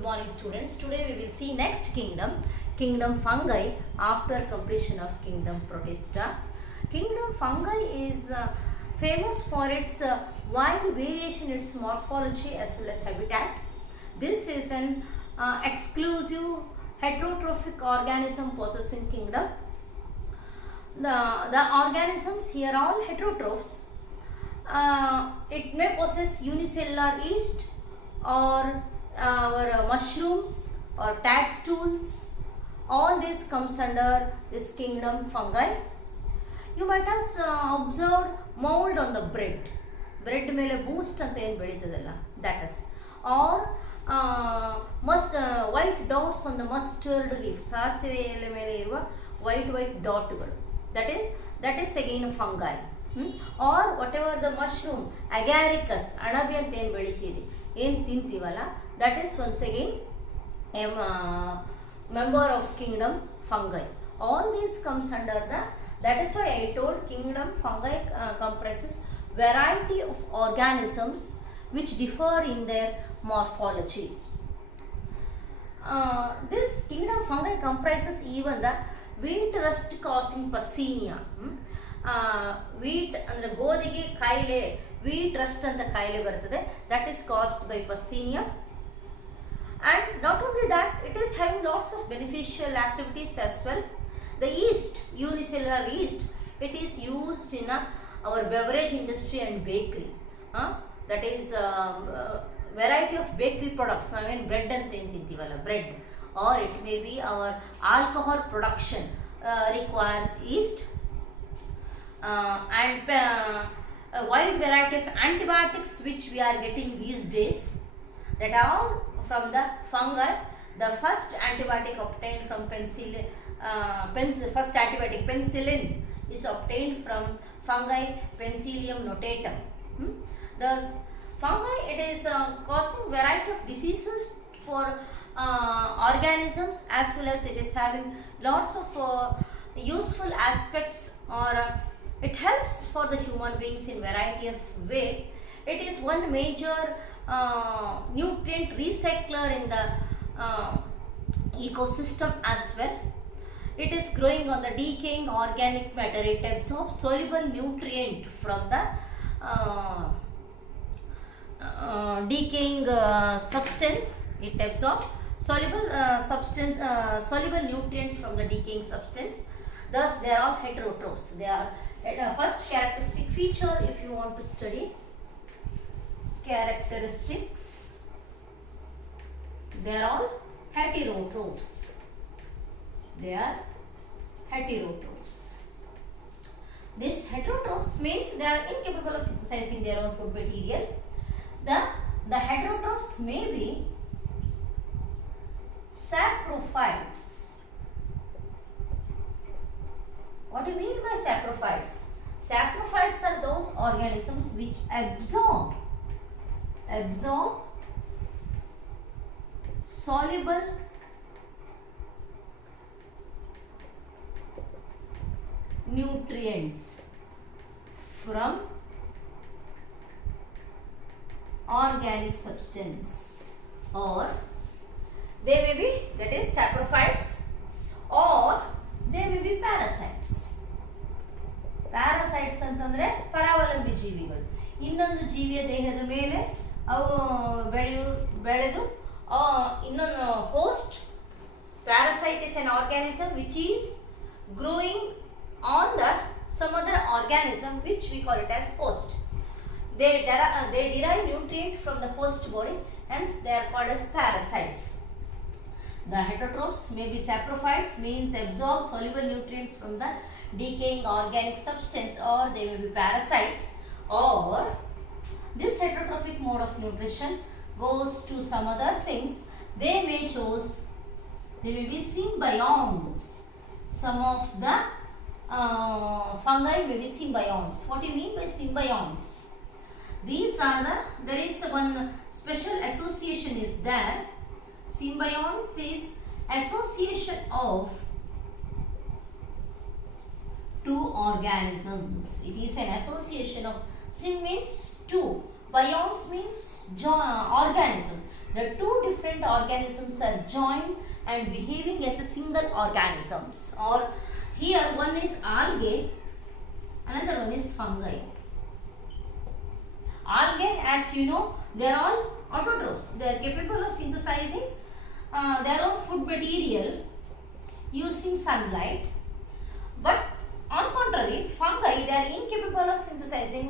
good morning students. Today we will see next kingdom, kingdom fungi after completion of kingdom protista. Kingdom fungi is famous for its wide variation in its morphology as well as habitat. This is an exclusive heterotrophic organism possessing kingdom. The organisms here are all heterotrophs. It may possess unicellular yeast or our mushrooms or toadstools. All this comes under this kingdom fungi. You might have observed mold on the bread. Bread ಮೇಲೆ ಬೂಸ್ಟ್ ಅಂತ ಏನು ಬೆಳೀತದಲ್ಲ, that is, or white dots on the mustard leaf, ಸಾಸಿವೆ ಎಲೆ ಮೇಲೆ ಇರುವ white ಡಾಟ್ಗಳು, that is again a fungi. Or whatever the mushroom agaricus, ಅಣಬೆ ಅಂತ ಏನು ಬೆಳಿತೀರಿ, ಏನು ತಿಂತೀವಲ್ಲ, that is once again a member of kingdom fungi. All these comes under that is why I told kingdom fungi comprises variety of organisms which differ in their morphology. This kingdom fungi comprises even the wheat rust causing Paccinia. Wheat ಅಂದರೆ ಗೋಧಿಗೆ ಕಾಯಿಲೆ, wheat rust ಅಂತ ಕಾಯಿಲೆ ಬರ್ತದೆ, that is caused by Paccinia. And not only that, it is having lots of beneficial activities as well. The yeast, unicellular yeast, it is used in our beverage industry and bakery. That is variety of bakery products. Naven bread ante tintivalla, bread, or it may be our alcohol production requires yeast. And a wide variety of antibiotics which we are getting these days, that are from the fungi. The first antibiotic obtained from penicillin is obtained from fungi Penicillium notatum. Thus fungi, it is causing variety of diseases for organisms, as well as it is having lots of useful aspects, or it helps for the human beings in variety of way. It is one major nutrient recycler in the ecosystem as well. It is growing on the decaying organic matter. It absorbs soluble nutrient from the decaying substance. It absorbs soluble nutrients from the decaying substance. Thus they are all heterotrophs. They are first characteristic feature, if you want to study characteristics, they are all heterotrophs. They are heterotrophs. This heterotrophs means they are incapable of synthesizing their own food material. The heterotrophs may be saprophytes. What do you mean by saprophytes? Saprophytes are those organisms which absorb soluble nutrients from organic substance, or they may be, that is, saprophytes, or they may be parasites. Parasites ಅಂತಂದರೆ ಪರಾವಲಂಬಿ ಜೀವಿಗಳು, ಇನ್ನೊಂದು ಜೀವಿಯ ದೇಹದ ಮೇಲೆ ಅವು ಬೆಳೆದು ಇನ್ನೊಂದು host. Parasite is an organism which is growing on some other organism which we call it as host. They derive nutrient from the host body, hence they are called as parasites. The heterotrophs may be saprophytes, means absorb soluble nutrients from the decaying organic substance, or they may be parasites, or this heterotrophic mode of nutrition goes to some other things. They may be symbionts. Some of the fungi may be symbionts. What do you mean by symbionts? These are there is one special association is there. Symbionts is association of two organisms. It is an association of, sym means two, bionts means organism. The two different organisms are joined and behaving as a single organisms. Or here one is algae, another one is fungi. Algae, as you know, they are all autotrophs. They are capable of synthesizing their own food material using sunlight. But on contrary, fungi, they are incapable of synthesizing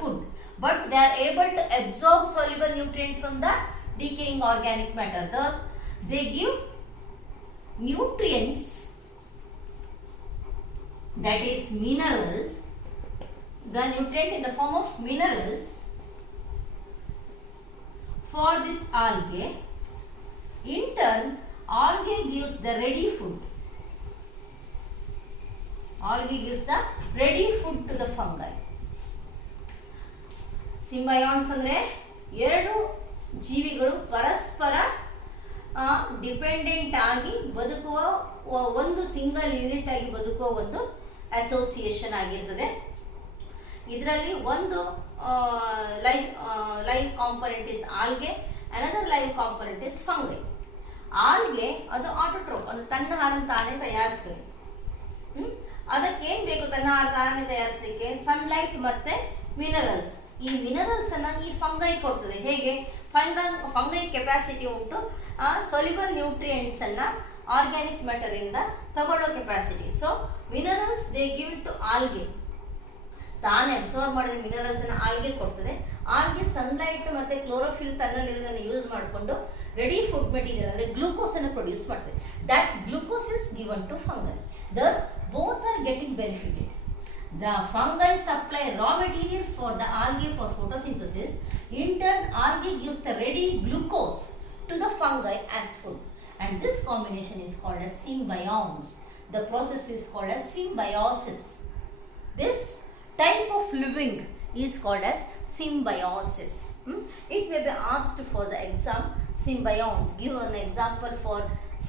food, but they are able to absorb soluble nutrient from the decaying organic matter. Thus, they give nutrients, that is minerals, the nutrient in the form of minerals for this algae. In turn, algae gives the ready food. Algae gives the ready food to the fungi. Symbionts ಅಂದರೆ ಎರಡು ಜೀವಿಗಳು ಪರಸ್ಪರ dependent ಆಗಿ ಬದುಕುವ ಒಂದು single unit ಆಗಿ ಬದುಕುವ ಒಂದು ಅಸೋಸಿಯೇಷನ್ ಆಗಿರ್ತದೆ. ಇದರಲ್ಲಿ ಒಂದು live component is algae, another live component is fungi. Algae ಅದು ಆಟೋಟ್ರೋಪ್, ಅದು ತನ್ನ ಆಹಾರವನ್ನು ತಾನೇ ತಯಾರಿಸ್ತದೆ. ಅದಕ್ಕೆ ಏನು ಬೇಕು ತನ್ನ ಆಹಾರ ತಾನೇ ತಯಾರಿಸಲಿಕ್ಕೆ? ಸನ್ಲೈಟ್ ಮತ್ತೆ ಮಿನರಲ್ಸ್. ಈ ಮಿನರಲ್ಸ್ ಅನ್ನ ಈ ಫಂಗೈ ಕೊಡ್ತದೆ. ಹೇಗೆ? ಫಂಗೈ ಕೆಪಾಸಿಟಿ ಉಂಟು ಸೊಲ್ಯುಬಲ್ ನ್ಯೂಟ್ರಿಯೆಂಟ್ಸ್ ಅನ್ನ ಆರ್ಗ್ಯಾನಿಕ್ ಮ್ಯಾಟರ್ ಇಂದ ತಗೊಳ್ಳೋ capacity. So minerals they give it to algae. ತಾನೇ ಅಬ್ಸರ್ವ್ ಮಾಡಿದ ಮಿನರಲ್ಸ್ ಅನ್ನ ಆಲ್ಗೆ ಕೊಡ್ತದೆ. ಆಲ್ಗೆ ಸನ್ಲೈಟ್ ಮತ್ತೆ ಕ್ಲೋರೋಫಿಲ್ ತನ್ನಲ್ಲಿರೋದನ್ನು ಯೂಸ್ ಮಾಡಿಕೊಂಡು ರೆಡಿ ಫುಡ್ ಮೆಟೀರಿಯಲ್ ಅಂದರೆ ಗ್ಲೂಕೋಸ್ ಅನ್ನು ಪ್ರೊಡ್ಯೂಸ್ ಮಾಡ್ತದೆ. That glucose is given to fungi. Thus, both are getting benefited. The fungi supply raw material for the algae for photosynthesis. In turn, algae gives the ready glucose to the fungi as food. And this combination is called as symbionts. The process is called as symbiosis. This type of living is called as symbiosis. It may be asked for the exam, symbionts. Give an example for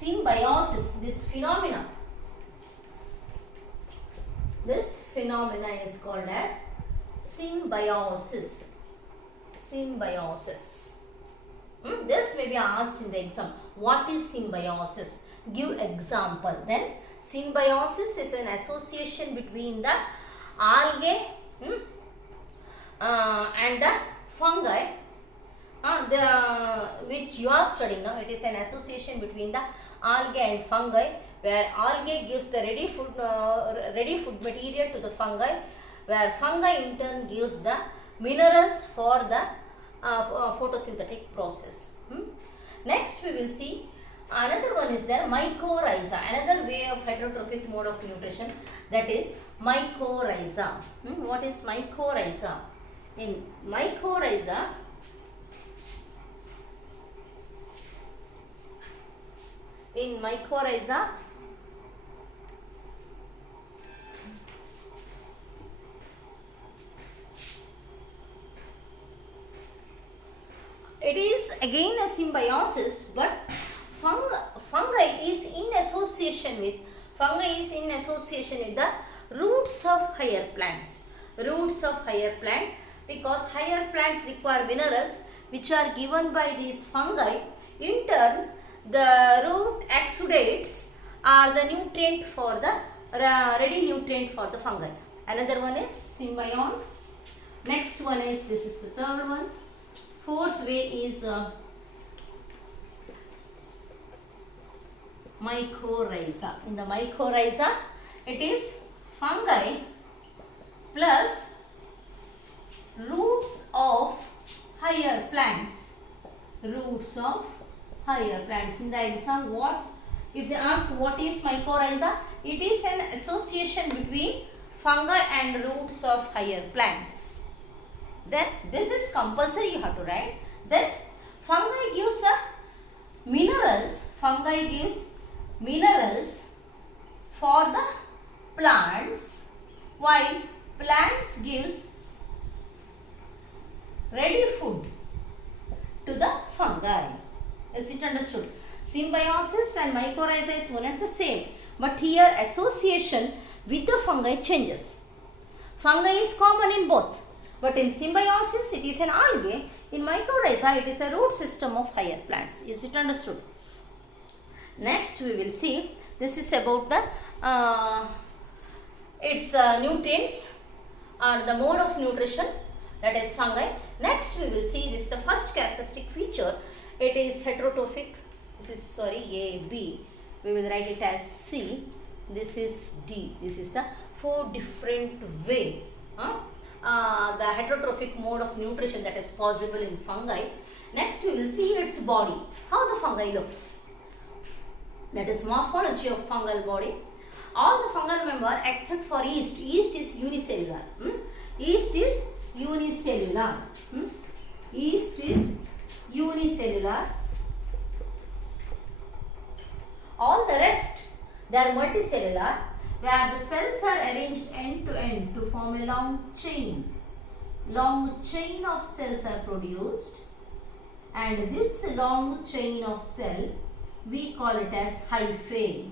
symbiosis, this phenomena. This phenomena is called as symbiosis. Symbiosis. This may be asked in the exam. What is symbiosis? Give example. Then symbiosis is an association between the algae and the fungi. Which you are studying now. It is an association between the algae and fungi, where algae gives the ready food material to the fungi, where fungi in turn gives the minerals for the photosynthetic process. Next we will see another one is there, mycorrhiza, another way of heterotrophic mode of nutrition, that is mycorrhiza. What is mycorrhiza? In mycorrhiza, it is again a symbiosis, but fungi is in association with the roots of higher plants. Roots of higher plant, because higher plants require minerals which are given by these fungi. In turn, the root exudates are the nutrient for the ready nutrient for the fungi. Another one is symbionts. Next one is, this is the third one. Fourth way is mycorrhiza. In the mycorrhiza, it is fungi plus roots of higher plants. Roots of higher plants. In the exam, what if they ask what is mycorrhiza? It is an association between fungi and roots of higher plants. Then this is compulsory, you have to write. Then fungi gives minerals. Fungi gives minerals for the plants, while plants gives ready food to the fungi. Is it understood? Symbiosis and mycorrhiza is one and the same, but here association with the fungi changes. Fungi is common in both, but in symbiosis it is an algae. In mycorrhiza, it is a root system of higher plants. Is it understood? Next we will see, this is about the its nutrients or the mode of nutrition, that is fungi. Next we will see this, the first characteristic feature, it is heterotrophic. This is A, B, we will write it as C, this is D. This is the 4 different way the heterotrophic mode of nutrition that is possible in fungi. Next we will see its body, how the fungi looks, that is morphology of fungal body. All the fungal member except for yeast. Yeast is unicellular. Yeast is unicellular. Yeast is unicellular. All the rest, they are multicellular, where the cells are arranged end to end to form a long chain. Long chain of cells are produced, and this long chain of cell we call it as hyphae.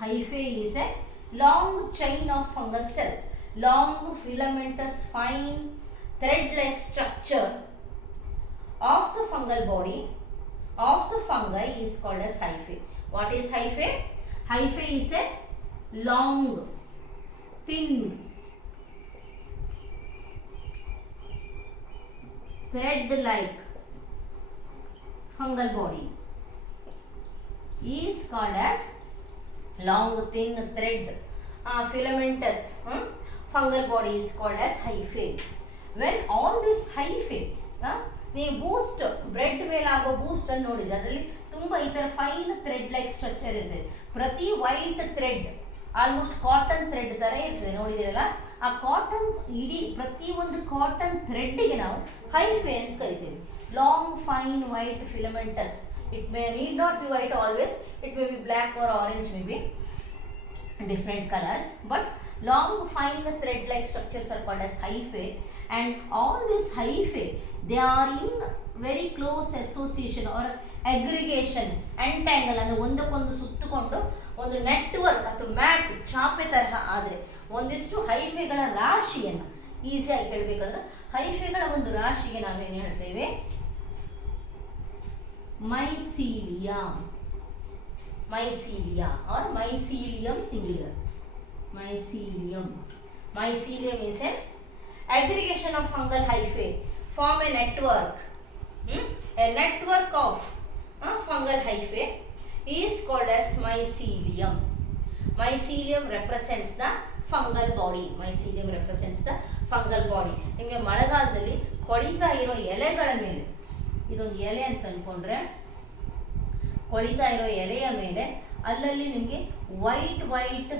Hyphae is a long chain of fungal cells. Long filamentous fine thread-like structure of the fungal body of the fungi is called as hyphae. What is hyphae? Hyphae is a long, thin, thread-like fungal body is called as long, thin, thread, filamentous fungal body is called as hyphae. When all this hyphae, ನೀವು ಬೂಸ್ಟ್ bread ಮೇಲೆ ಆಗೋ ಬೂಸ್ಟ್ ಅನ್ನು ನೋಡಿದ್ರೆ ಅದರಲ್ಲಿ ತುಂಬ ಈ ಥರ fine thread like structure ಇರ್ತದೆ. ಪ್ರತಿ white thread almost cotton thread ಥರ ಇರ್ತದೆ, ನೋಡಿದಿರಲ್ಲ. ಆ ಕಾಟನ್ ಇಡೀ ಪ್ರತಿ ಒಂದು ಕಾಟನ್ ಥ್ರೆಡ್ಗೆ ನಾವು ಹೈಫೆ ಅಂತ ಕರಿತೀವಿ. Long fine white filamentous. It may need not be white always, it may be black or orange, may be different colors, but long fine thread like structures are called as hyphae. And all these hyphae, they are in very close association or aggregation, entangle ಅಂದ್ರೆ ಒಂದಕ್ಕೊಂದು ಸುತ್ತಕೊಂಡು ಒಂದು network ಅಥವಾ mat ಚಾಪೆ ತರಹ ಆದರೆ ಒಂದಿಷ್ಟು ಹೈಫೆಗಳ ರಾಶಿಯನ್ನು ಈಸಿಯಾಗಿ ಹೇಳಬೇಕಂದ್ರೆ ಹೈಫೆಗಳ ಒಂದು ರಾಶಿಗೆ ನಾವೇನು ಹೇಳ್ತೇವೆ? Mycelium. Mycelia or mycelium singular. Mycelium. Mycelium is an aggregation of fungal hyphae, form a network. A network of fungal hyphae is called as mycelium. Mycelium represents the fungal body. Mycelium represents the fungal body. ನಿಮಗೆ ಮಳೆಗಾಲದಲ್ಲಿ ಕೊಳಿತಾ ಇರೋ ಎಲೆಗಳ ಮೇಲೆ, ಇದೊಂದು ಎಲೆ ಅಂತ ಅಂದ್ಕೊಂಡ್ರೆ ಕೊಳಿತಾ ಇರೋ ಎಲೆಯ ಮೇಲೆ ಅಲ್ಲಲ್ಲಿ ನಿಮಗೆ ವೈಟ್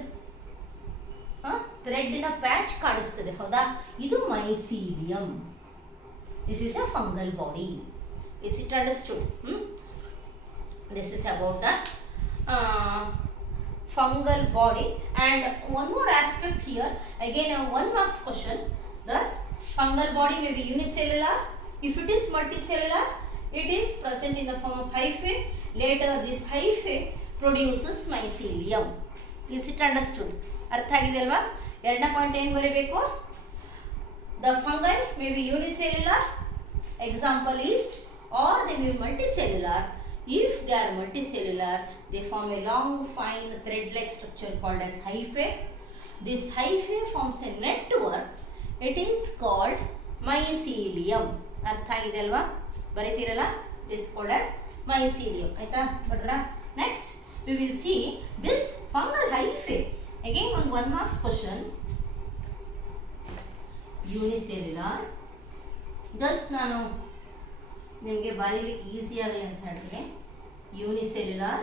ಥ್ರೆಡ್ಡಿನ ಪ್ಯಾಚ್ ಕಾಣಿಸ್ತದೆ, ಹೌದಾ? ಇದು mycelium. This is a fungal body. Is it understood? This is about the fungal body. And one more aspect here, again a 1 marks question. Thus fungal body may be unicellular. If it is multicellular, it is present in the form of hyphae. Later this hyphae produces mycelium. Is it understood? ಅರ್ಥ ಆಗಿದೆ ಅಲ್ವಾ? ಎರಡನೇ point ಏನು ಬರೀಬೇಕು? The fungi may be unicellular, example yeast, or they may be multicellular. If they are multicellular, they form a long fine thread-like structure called as hyphae. This hyphae forms a network. It is called mycelium. ಅರ್ಥ ಆಗಿದೆ ಅಲ್ವಾ? ಬರೀತೀರಲ್ಲ? It is called as mycelium. ಆಯ್ತಾ? ಬಡ್ರಾ? Next we will see this fungal hyphae. Again on 1 marks question. Unicellular. Just ನಾನು ನಿಮಗೆ ಬರೀಲಿಕ್ಕೆ easy ಆಗಲಿ ಅಂತ ಹೇಳ್ತೀನಿ. Unicellular,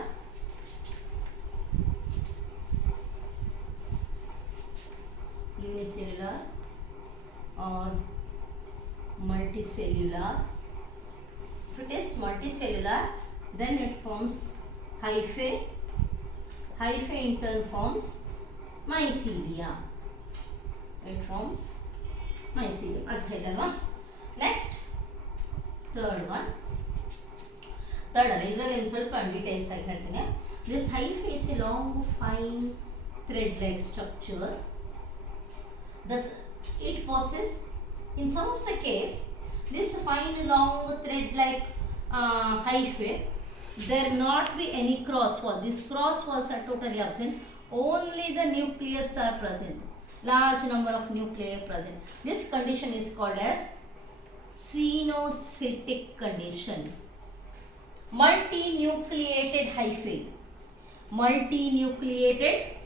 unicellular or multicellular. If it is multicellular, then it forms hyphae. Hyphae in turn forms mycelia. It forms mycelium. ಅರ್ಥಾಯ್ತಲ್ವಾ? Next, third one. Third ಅಲ್ಲ, ಇದರಲ್ಲಿ ಒಂದು ಸ್ವಲ್ಪ ಡೀಟೇಲ್ಸ್ ಆಗಿ ಹೇಳ್ತೀನಿ. This hyphae is a long fine thread-like structure. Thus, it possesses In some of the case, this fine long thread like hyphae, there not be any cross wall. These cross walls are totally absent. Only the nucleus are present. Large number of nuclei present. This condition is called as cenocytic condition. Multinucleated hyphae. Multinucleated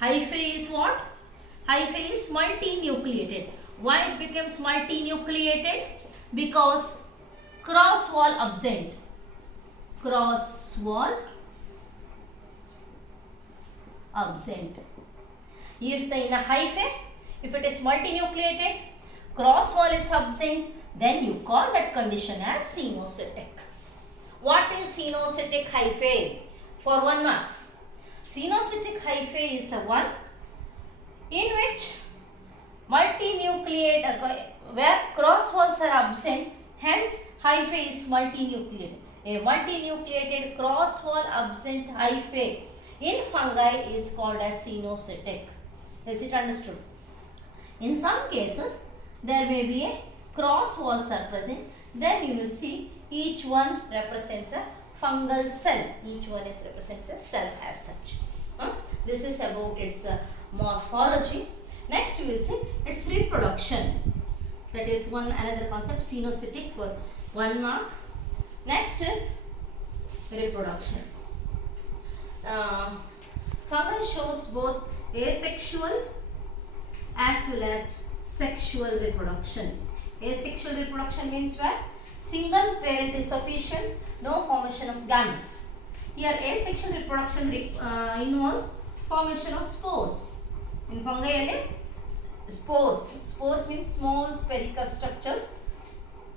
hyphae is what? Hyphae is multinucleated. Why it becomes multinucleated? Because cross wall absent. Cross wall absent. If the in a hyphae, if it is multinucleated, cross wall is absent, then you call that condition as cenocytic. What is cenocytic hyphae? For 1 marks. Cenocytic hyphae is the one in which multinucleate where cross walls are absent, hence hyphae is multinucleated. A multinucleated cross wall absent hyphae in fungi is called as cenocytic. Is it understood? In some cases, there may be a cross walls are present. Then you will see each one represents a fungal cell. Each one is represents a cell as such. This is about its morphology. Next, you will see its reproduction. That is one another concept, cenocytic, for 1 mark. Next is reproduction. Fungi shows both asexual as well as sexual reproduction. Asexual reproduction means where single parent is sufficient, no formation of gametes. Here asexual reproduction involves formation of spores. In fungi, spores. Spores means small spherical structures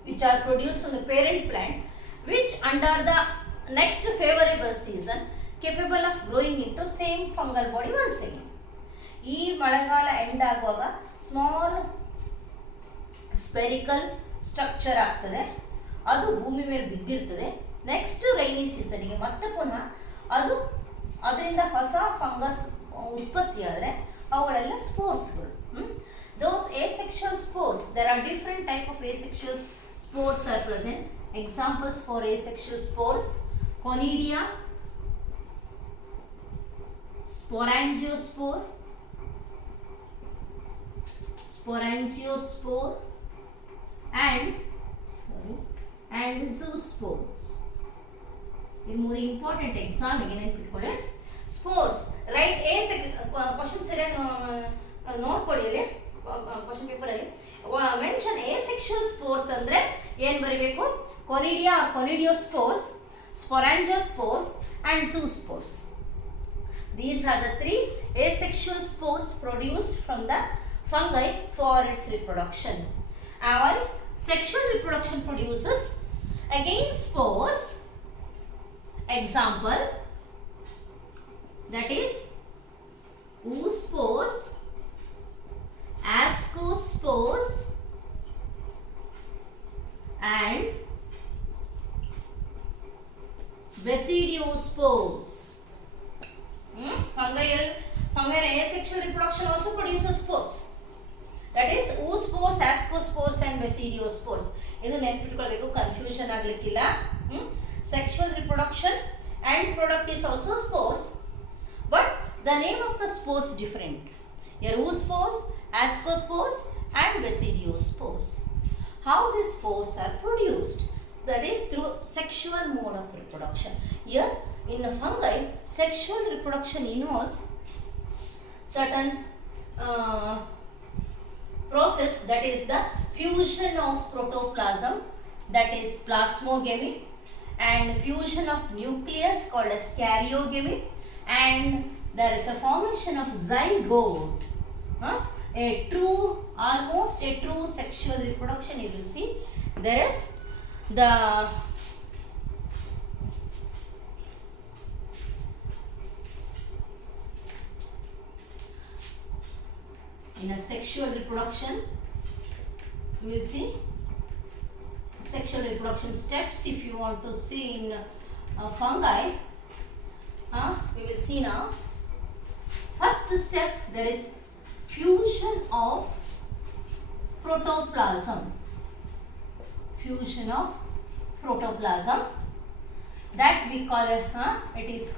which are produced from the parent plant, which under the next favorable season capable of growing into same fungal body once again. ಈ ಮಳೆಗಾಲ end ಆಗುವಾಗ small spherical structure ಆಗ್ತದೆ, ಅದು ಭೂಮಿ ಮೇಲೆ ಬಿದ್ದಿರ್ತದೆ. Next rainy ಸೀಸನ್ಗೆ ಮತ್ತೆ ಪುನಃ ಅದರಿಂದ ಹೊಸ ಫಂಗಸ್ ಉತ್ಪತ್ತಿ ಆದರೆ ಅವುಗಳೆಲ್ಲ ಸ್ಪೋರ್ಸ್ಗಳು. Those asexual spores, there are different type of asexual spores are present. Examples for asexual spores: Conidia, Sporangiospore, and zoospores. In more important exam again ನೆನಪಿಟ್ಕೊಳ್ಳಿ. Spores, right? Question ಸರಿಯಾಗಿ ನೋಡ್ಕೊಳ್ಳಿ ಇಲ್ಲಿ question paper ಅಲ್ಲಿ mention asexual spores ಅಂದ್ರೆ ಏನು ಬರೀಬೇಕು? Conidia or conidiospores, Sporangiospores and zoospores. These are the 3 asexual spores produced from the fungi for its reproduction. Our sexual reproduction produces again spores. Example, that is oospores, ascospores and basidiospores. Fungi asexual reproduction also produces spores. That is oospores, ascospores and basidiospores. ಇದು ನೆನಪಿಟ್ಕೊಳ್ಬೇಕು, confusion ಆಗಲಿಕ್ಕಿಲ್ಲ. Sexual reproduction and product is also spores, but the name of the spores different. Here oospores, ascospores and basidiospores. How these spores are produced? That is through sexual mode of reproduction. Here in a fungi, sexual reproduction involves certain process, that is the fusion of protoplasm, that is plasmogamy, and fusion of nucleus called as karyogamy, and there is a formation of zygote. Almost a true sexual reproduction you will see. There is the in a sexual reproduction we will see sexual reproduction steps. If you want to see in fungi, we will see now. First step, there is fusion of protoplasm. Fusion of protoplasm, that we call it, it is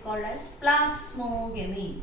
called as plasmogamy.